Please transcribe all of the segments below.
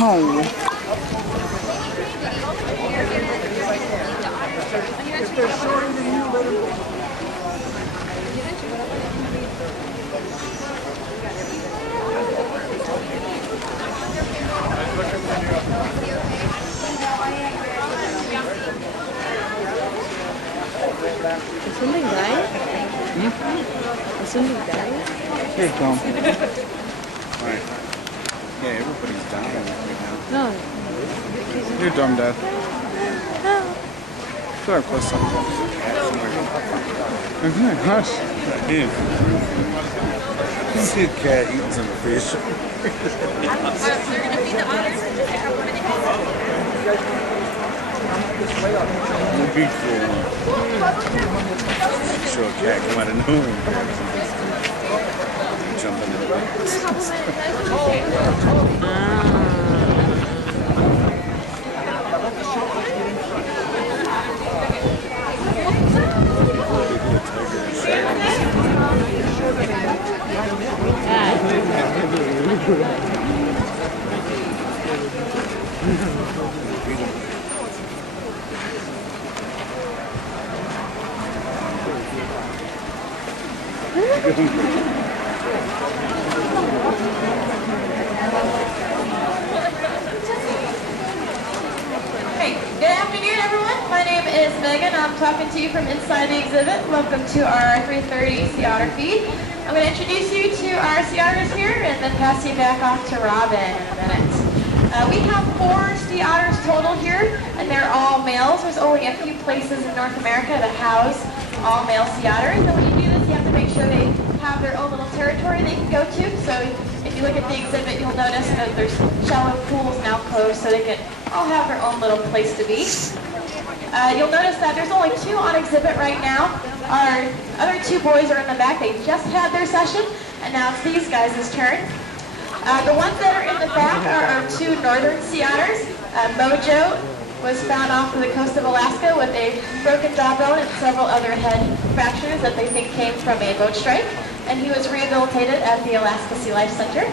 Oh. If they're shorter than you, let them go. Is something dying? Hmm? Is something dying? Here, Tom. Alright. Yeah, everybody's dying right now. No. You're dumb, Dad. Sorry, plus something. Okay, hush. Him. You see a cat eating some fish. We'll be cool. Sure, a cat come out of nowhere. Jump into the Hey, good afternoon, everyone. My name is Megan. I'm talking to you from inside the exhibit. Welcome to our 3:30 Sea Otter feed. I'm going to introduce you to our sea otters here and then pass you back off to Robin in a minute. We have 4 sea otters total here, and they're all males. There's only a few places in North America that house all male sea otters. And when you do this, you have to make sure they have their own little territory they can go to. So if you look at the exhibit, you'll notice that there's shallow pools now closed so they can all have their own little place to be. You'll notice that there's only 2 on exhibit right now. Our other 2 boys are in the back. They just had their session, and now it's these guys' turn. The ones that are in the back are our 2 northern sea otters. Mojo was found off of the coast of Alaska with a broken jawbone and several other head fractures that they think came from a boat strike, and he was rehabilitated at the Alaska Sea Life Center.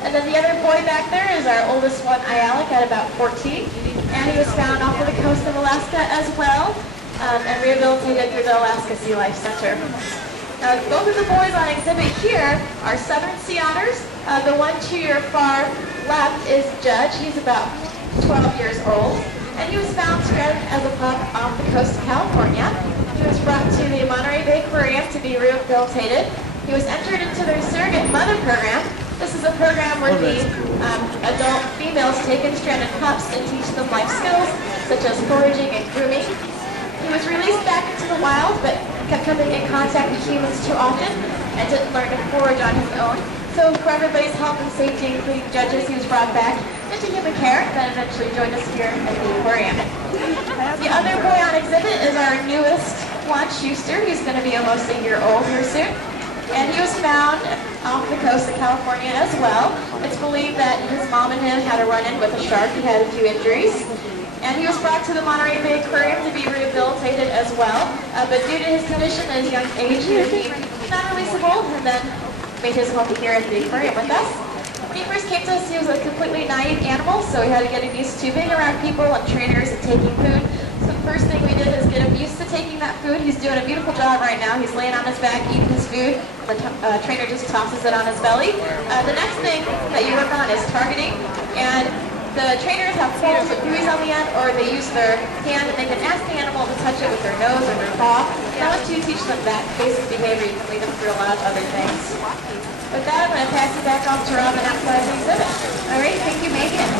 And then the other boy back there is our oldest one, Ayalik, at about 14, and he was found off of the coast of Alaska as well, and rehabilitated through the Alaska Sea Life Center. Both of the boys on exhibit here are southern sea otters. The one to your far left is Judge. He's about 12 years old, and he was found stranded as a pup off the coast of California. He was brought to the Monterey Bay Aquarium to be rehabilitated. He was entered into their surrogate mother program. This is a program where the adult females take in stranded pups and teach them life skills, such as foraging and grooming. He was released back into the wild, but kept coming in contact with humans too often and didn't learn to forage on his own. So for everybody's health and safety, including Judge's, he was brought back into human care and then eventually joined us here at the aquarium. The other boy on exhibit is our newest one, Schuster. He's going to be almost a year old here soon. And he was found off the coast of California as well. It's believed that his mom and him had a run-in with a shark. He had a few injuries. And he was brought to the Monterey Bay Aquarium to be rehabilitated as well. But due to his condition at his young age, he was deemed non-releasable and then made his home here at the aquarium with us. When he first came to us, he was a completely naive animal, so we had to get him used to being around people and trainers and taking food. So the first thing we did is get him used to taking that food. He's doing a beautiful job right now. He's laying on his back, eating his food. The trainer just tosses it on his belly. The next thing that you work on is targeting, and the trainers have poles with buoys on the end, or they use their hand and they can ask the animal to touch it with their nose or their paw. Now once you teach them that basic behavior, you can lead them through a lot of other things. With that, I'm going to pass you back off to Robin outside the exhibit. All right, thank you, Megan.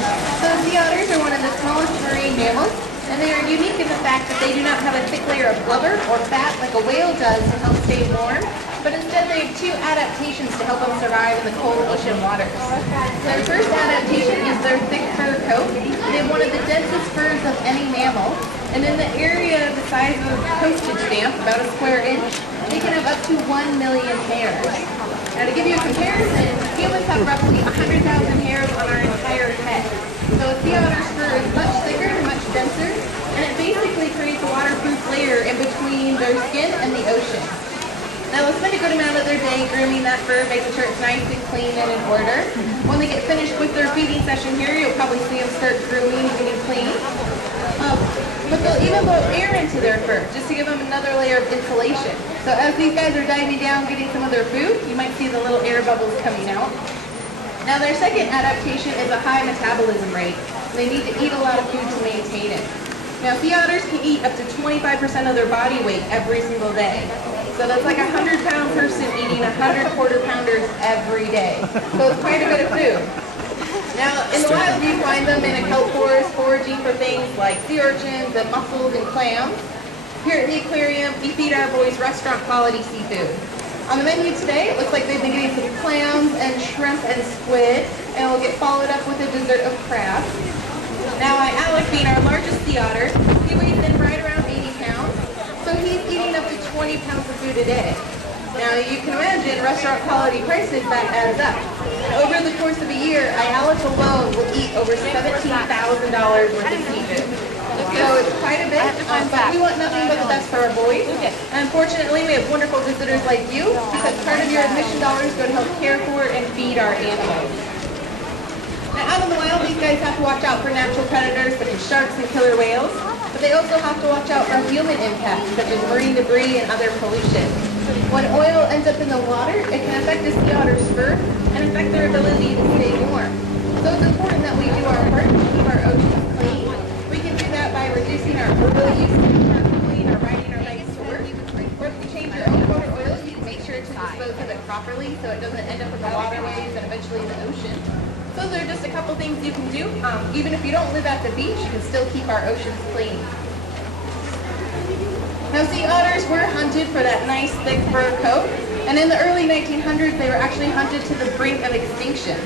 So sea otters are one of the smallest marine mammals, and they are unique in the fact that they do not have a thick layer of blubber or fat like a whale does to help stay warm, but instead they have 2 adaptations to help them survive in the cold ocean waters. Their first adaptation is their thick fur coat. They have one of the densest furs of any mammal, and in the area the size of a postage stamp, about a square inch, they can have up to 1 million hairs. Now to give you a comparison, humans have roughly 100,000 hairs on our entire head. So a sea otter's fur is much thicker, much denser, and it basically creates a waterproof layer in between their skin and the ocean. Now they'll spend a good amount of their day grooming that fur, making sure it's nice and clean and in order. When they get finished with their feeding session here, you'll probably probably see them start grooming and getting clean. But they'll even blow air into their fur just to give them another layer of insulation. So as these guys are diving down getting some of their food, you might see the little air bubbles coming out. Now their second adaptation is a high metabolism rate. They need to eat a lot of food to maintain it. Now sea otters can eat up to 25% of their body weight every single day. So that's like a 100-pound person eating 100 quarter-pounders every day. So it's quite a bit of food. Now, in the wild, you find them in a kelp forest foraging for things like sea urchins and mussels and clams. Here at the aquarium, we feed our boys restaurant-quality seafood. On the menu today, it looks like they've been getting some clams and shrimp and squid, and we'll get followed up with a dessert of crab. Now, Alec, being our largest sea otter, he weighs in right around 80 pounds, so he's eating up to 20 pounds of food a day. Now, you can imagine restaurant-quality prices, that adds up. Over the course of a year, Alec alone will eat over $17,000 worth of seafood. So it's quite a bit, but we want nothing but the best for our boys. And unfortunately, we have wonderful visitors like you, because part of your admission dollars go to help care for and feed our animals. Now, out in the wild, these guys have to watch out for natural predators such as sharks and killer whales, but they also have to watch out for human impacts such as marine debris and other pollution. When oil ends up in the water, it can affect the sea otter's fur and affect their ability to stay warm. So it's important that we do our part to keep our oceans clean. We can do that by reducing our oil use, carpooling, or riding our bikes to work. Or if you change your own motor oil, you can make sure to dispose of it properly so it doesn't end up in the waterways and eventually in the ocean. Those are just a couple things you can do. Even if you don't live at the beach, you can still keep our oceans clean. Now, sea otters were hunted for that nice thick fur coat, and in the early 1900s, they were actually hunted to the brink of extinction.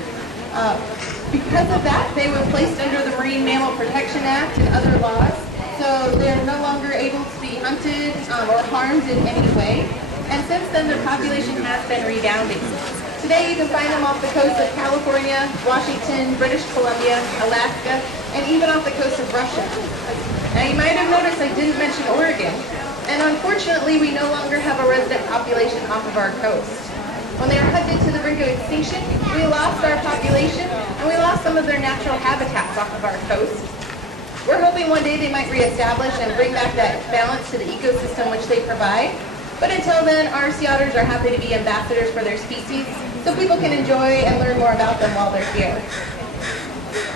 Because of that, they were placed under the Marine Mammal Protection Act and other laws, so they're no longer able to be hunted or harmed in any way. And since then, their population has been rebounding. Today, you can find them off the coast of California, Washington, British Columbia, Alaska, and even off the coast of Russia. Now, you might have noticed I didn't mention Oregon. And unfortunately, we no longer have a resident population off of our coast. When they were hunted to the brink of extinction, we lost our population, and we lost some of their natural habitats off of our coast. We're hoping one day they might reestablish and bring back that balance to the ecosystem which they provide. But until then, our sea otters are happy to be ambassadors for their species, so people can enjoy and learn more about them while they're here.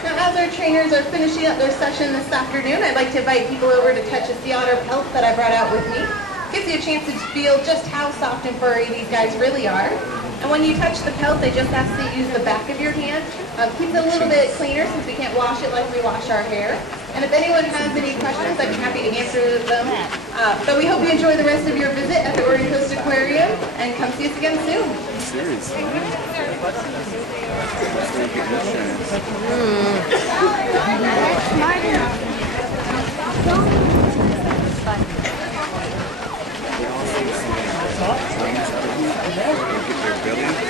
Now, as our trainers are finishing up their session this afternoon, I'd like to invite people over to touch a sea otter pelt that I brought out with me. Gives you a chance to feel just how soft and furry these guys really are. And when you touch the pelt, they just ask that you use the back of your hand. Keeps it a little bit cleaner since we can't wash it like we wash our hair. And if anyone has any questions, I'd be happy to answer them. But we hope you enjoy the rest of your visit at the Oregon Coast Aquarium, and come see us again soon. Seriously. Get their belly.